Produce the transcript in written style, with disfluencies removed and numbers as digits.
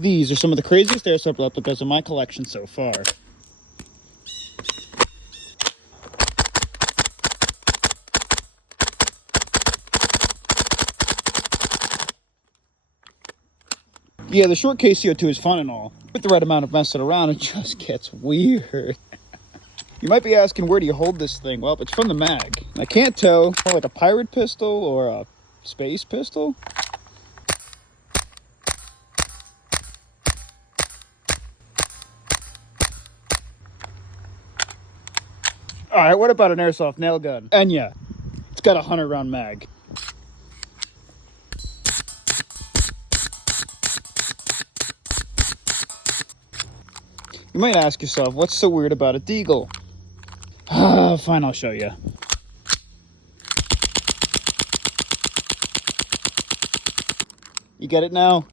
These are some of the craziest airsoft replicas in my collection so far. Yeah, the short KCO2 is fun and all. With the right amount of messing around, it just gets weird. You might be asking, where do you hold this thing? Well, it's from the mag. I can't tell, more like a pirate pistol or a space pistol. All right, what about an airsoft nail gun? And yeah, it's got a 100-round mag. You might ask yourself, what's so weird about a deagle? Fine, I'll show you. You get it now?